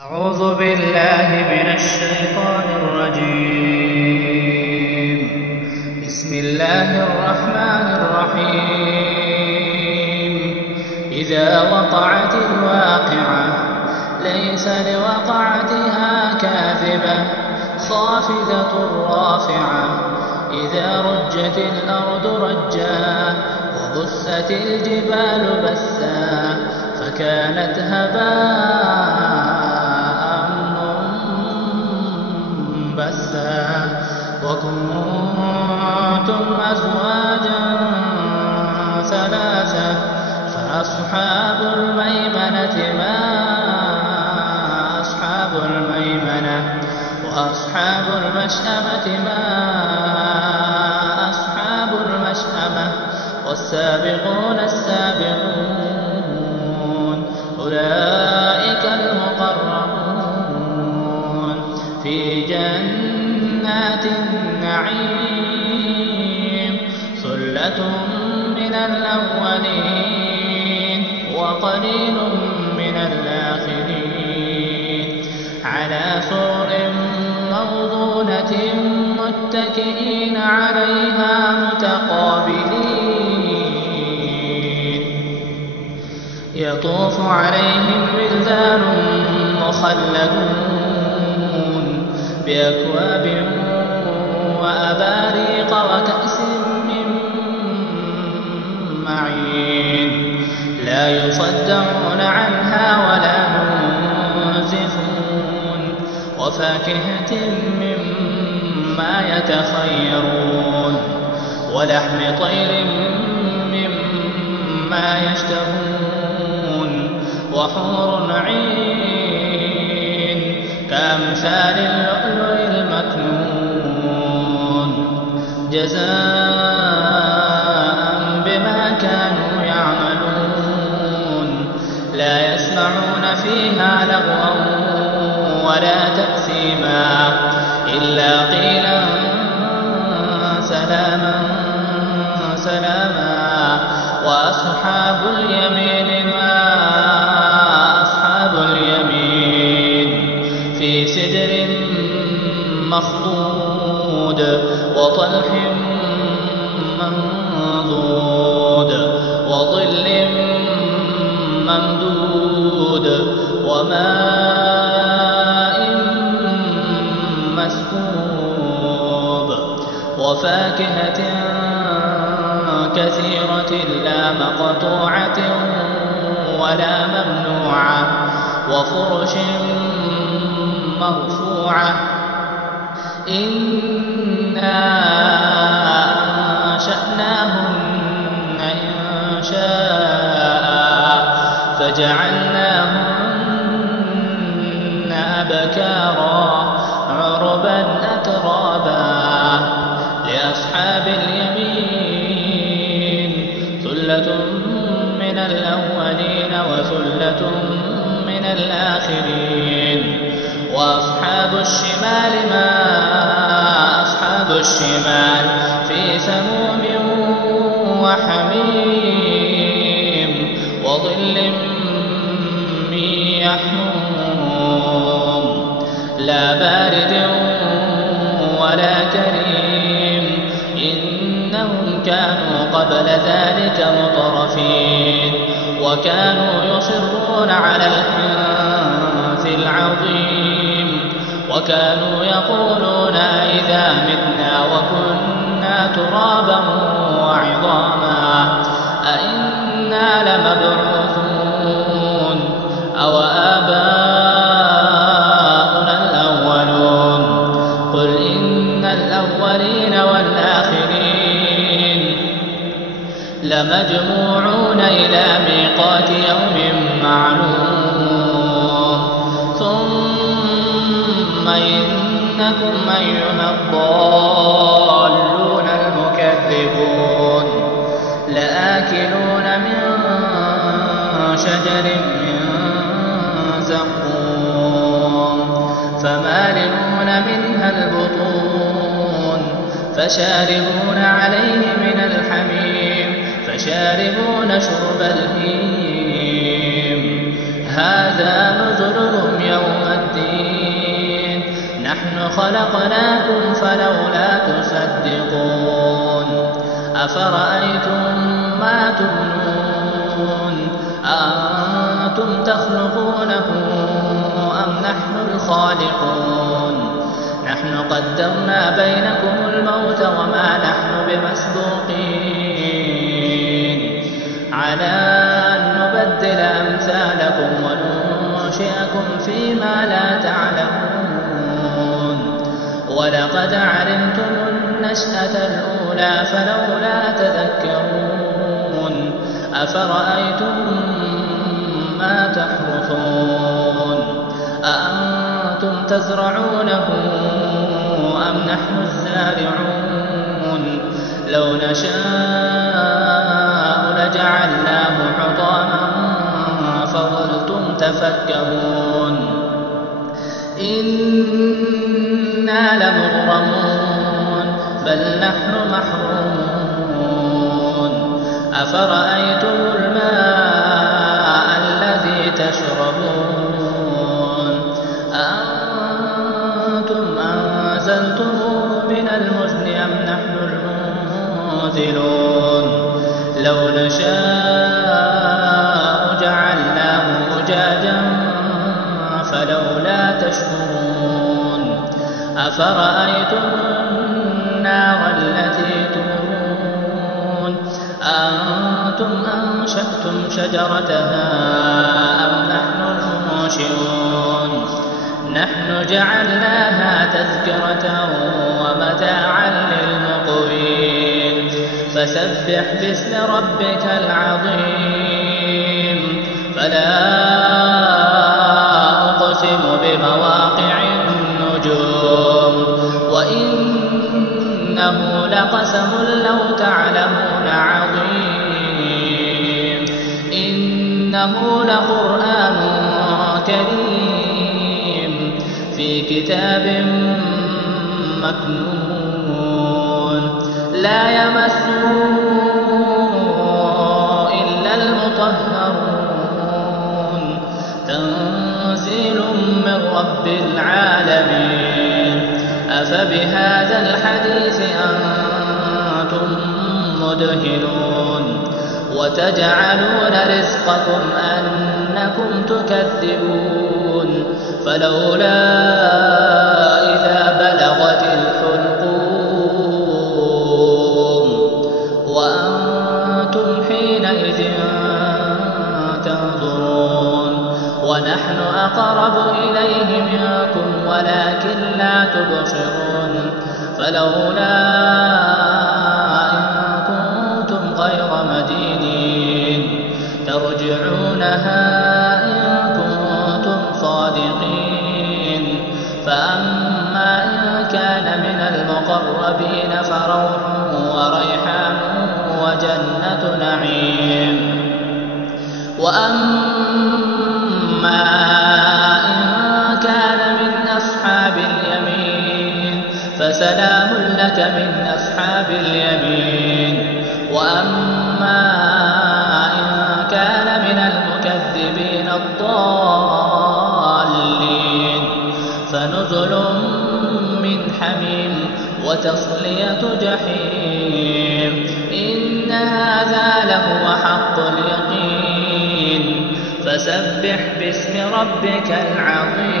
أعوذ بالله من الشيطان الرجيم. بسم الله الرحمن الرحيم. إذا وقعت الواقعة ليس لوقعتها كاذبة خافضة رافعة. إذا رجت الأرض رجا وبست الجبال بسا فكانت هباء منبثا وكنتم أزواجا ثلاثة فأصحاب الميمنة ما أصحاب الميمنة وأصحاب المشأمة ما أصحاب المشأمة والسابقون السابقون أولئك المقربون في جنات النعيم. ثلة من الأولين وقليل من الآخرين على سرر موضونة متكئين عليها متقابلين. يطوف عليهم ولدان مخلدون بأكواب وأباريق وكأس من معين لا يصدعون عنها ولا ينزفون وفاكهة مما يتخيرون ولحم طير مما يشتهون وحور عين كأمثال اللؤلؤ المكنون جزاء بما كانوا يعملون. لا يسمعون فيها لغوا ولا تأثيما إلا قيلا سلاما سلاما. وأصحاب اليمين ما أصحاب اليمين في سدر مخضود وطلح منضود وظل ممدود وماء مسكوب وفاكهة كثيرة لا مقطوعة ولا ممنوعة وفرش مرفوعة. إنا أنشأناهن إنشاء فجعلناهن أبكارا عربا أترابا. لأصحاب اليمين ثلة من الأولين وثلة من الآخرين. وأصحاب الشمال ما أصحاب الشمال في سموم وحميم وظل من يحموم لا بارد ولا كريم. إنهم كانوا قبل ذلك مترفين وكانوا يصرون على الحنث العظيم وكانوا يقولون إذا متنا وكنا ترابا وعظاما أئنا لمبعوثون أو آباؤنا الأولون. قل إن الأولين والآخرين لمجموعون إلى ميقات يوم معلوم. ثم إنكم أيها الضالون المكذبون لآكلون من شجر من زقوم فمالئون منها البطون فشاربون عليه من الحميم فشاربون شرب الهيم. هذا نزلهم يوم خلقناكم فلولا تصدقون أفرأيتم ما تمنون أأنتم تخلقونه أم نحن الخالقون نحن قدرنا بينكم الموت وما نحن بمسبوقين على أن نبدل أمثالكم وننشئكم فيما لا تعلمون ولقد علمتم النشأة الأولى فلولا تذكرون أفرأيتم ما تحرثون أأنتم تزرعونه أم نحن الزارعون لو نشاء لجعلناه حطاما فظلتم تفكهون إنا لمغرمون بل نحن محرومون أفرأيتم الماء الذي تشربون أأنتم أنزلتموه من المزن أم نحن المنزلون لو نشاء جعلناه أجاجا فلولا تشكرون أفرأيتم النار التي تورون أأنتم أنشأتم شجرتها أم نحن المنشئون نحن جعلناها تذكرة ومتاعا للمقوين فسبح باسم ربك العظيم فلا أقسم بمواقع النجوم وإنه لقسم لو تعلمون عظيم إنه لقرآن كريم في كتاب مكنون لا يمسه إلا المطهرون تنزيل من رب العالمين أفبهذا الحديث أنتم مدهنون وتجعلون رزقكم أنكم تكذبون فلولا إذا بلغت الحلقوم وأنتم حينئذ تنظرون ونحن أقرب إليه منكم ولكن لا تبصرون فلولا إن كنتم غير مدينين ترجعونها إن كنتم صادقين فأما إن كان من المقربين فروح وريحان وجنة نعيم وأما إن كان من أصحاب اليمين فسلام لك من أصحاب اليمين وأما إن كان من المكذبين الضالين فنزل من حميم وتصلية جحيم إن هذا لهو حق اليقين فسبح باسم ربك العظيم